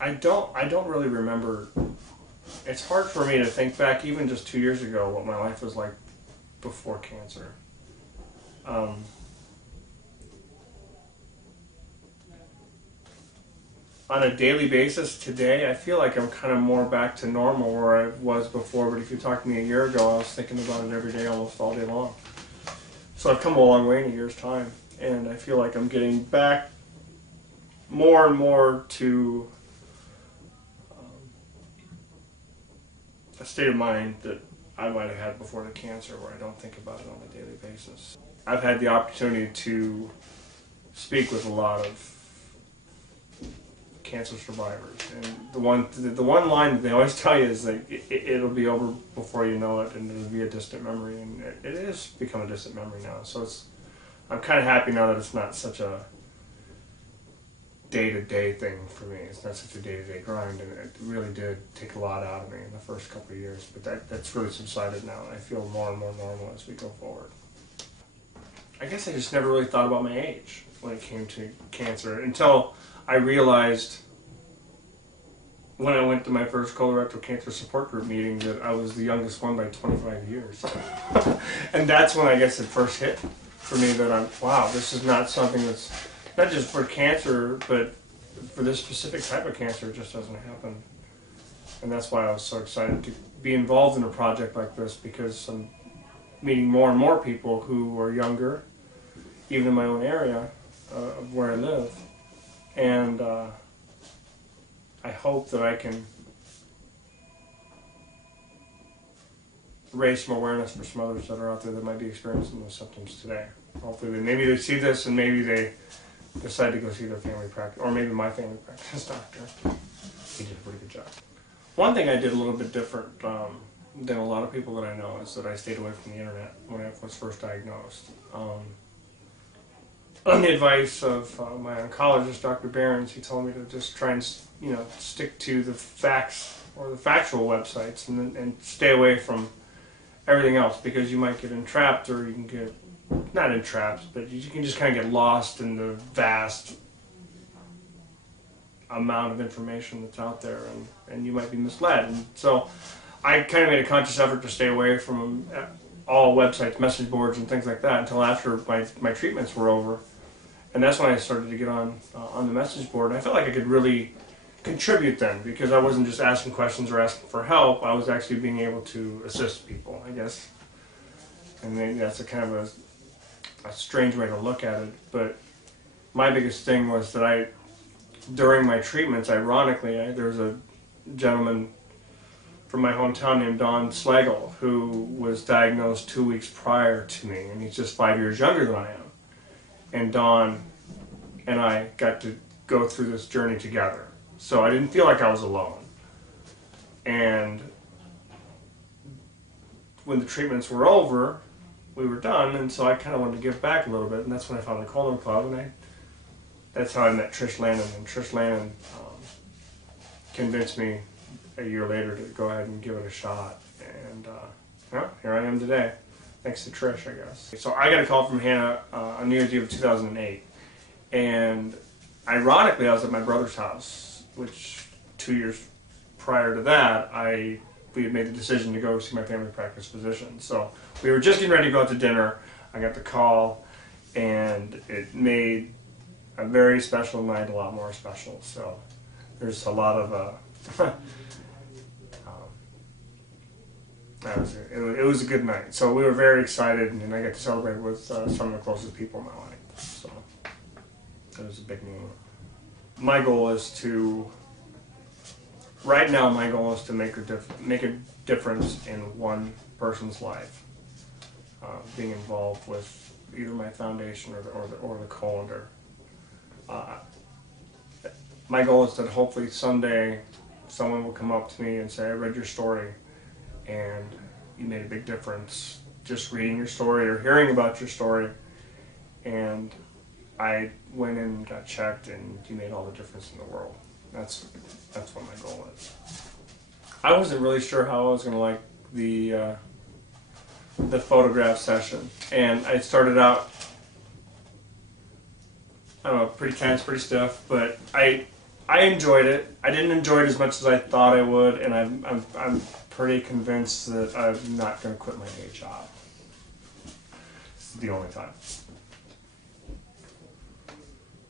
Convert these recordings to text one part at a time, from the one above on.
I don't really remember. It's hard for me to think back, even just 2 years ago, what my life was like before cancer. Um, on a daily basis today, I feel like I'm kind of more back to normal where I was before, but if you talked to me a year ago, I was thinking about it every day, almost all day long. So I've come a long way in a year's time, and I feel like I'm getting back more and more to a state of mind that I might have had before the cancer, where I don't think about it on a daily basis. I've had the opportunity to speak with a lot of cancer survivors, and the one line that they always tell you is like it'll be over before you know it, and it'll be a distant memory, and it is become a distant memory now. So I'm kind of happy now that it's not such a day-to-day thing for me. It's not such a day-to-day grind, and it really did take a lot out of me in the first couple of years, but that's really subsided now, and I feel more and more normal as we go forward. I guess I just never really thought about my age when it came to cancer until I realized when I went to my first colorectal cancer support group meeting that I was the youngest one by 25 years. And that's when I guess it first hit for me that wow, this is not something that's not just for cancer, but for this specific type of cancer, it just doesn't happen. And that's why I was so excited to be involved in a project like this, because I'm meeting more and more people who are younger, even in my own area of where I live. And I hope that I can raise some awareness for some others that are out there that might be experiencing those symptoms today. Hopefully maybe they see this and maybe they decide to go see their family practice, or maybe my family practice doctor. He did a pretty good job. One thing I did a little bit different than a lot of people that I know is that I stayed away from the internet when I was first diagnosed. On the advice of my oncologist, Dr. Behrens, he told me to just try and stick to the facts or the factual websites and stay away from everything else, because you might get entrapped, or you can get, not entrapped, but you can just kind of get lost in the vast amount of information that's out there, and you might be misled. And so I kind of made a conscious effort to stay away from all websites, message boards, and things like that until after my treatments were over. And that's when I started to get on the message board. And I felt like I could really contribute then, because I wasn't just asking questions or asking for help. I was actually being able to assist people, I guess. And maybe that's a kind of a strange way to look at it. But my biggest thing was that during my treatments, ironically, there was a gentleman from my hometown named Don Slagle who was diagnosed 2 weeks prior to me, and he's just 5 years younger than I am. And Don and I got to go through this journey together. So I didn't feel like I was alone. And when the treatments were over, we were done, and so I kind of wanted to give back a little bit, and that's when I found the Colondar Club, and that's how I met Trish Lannon. And Trish Lannon convinced me a year later to go ahead and give it a shot. And here I am today. Thanks to Trish, I guess. So I got a call from Hannah on New Year's Eve of 2008, and ironically I was at my brother's house, which 2 years prior to that we had made the decision to go see my family practice physician. So we were just getting ready to go out to dinner. I got the call, and it made a very special night a lot more special. So there's a lot of it was a good night. So we were very excited, and I got to celebrate with some of the closest people in my life. So it was a big moment. My goal is to, right now, my goal is to make a difference in one person's life. Being involved with either my foundation or the Colondar. My goal is that hopefully someday someone will come up to me and say, "I read your story, and you made a big difference just reading your story or hearing about your story, and I went in and got checked, and you made all the difference in the world." That's what my goal is. I wasn't really sure how I was going to like the photograph session, and I started out, I don't know, pretty tense, pretty stiff, but I I enjoyed it. I didn't enjoy it as much as I thought I would, and I'm pretty convinced that I'm not going to quit my day job. It's the only time.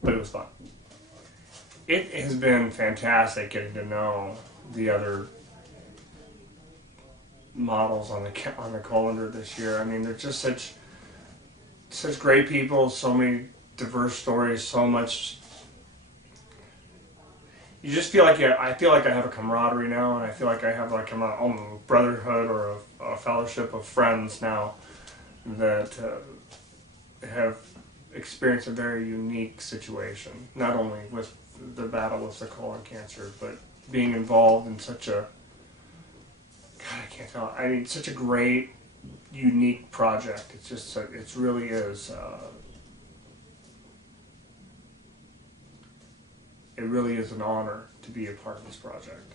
But it was fun. It has been fantastic getting to know the other models on the Colondar this year. I mean, they're just such great people, so many diverse stories, so much. You just feel like I feel like I have a camaraderie now, and I feel like I have like my own brotherhood or a fellowship of friends now that have experienced a very unique situation. Not only with the battle with the colon cancer, but being involved in such a I can't tell. I mean, such a great, unique project. It's just it really is. It really is an honor to be a part of this project.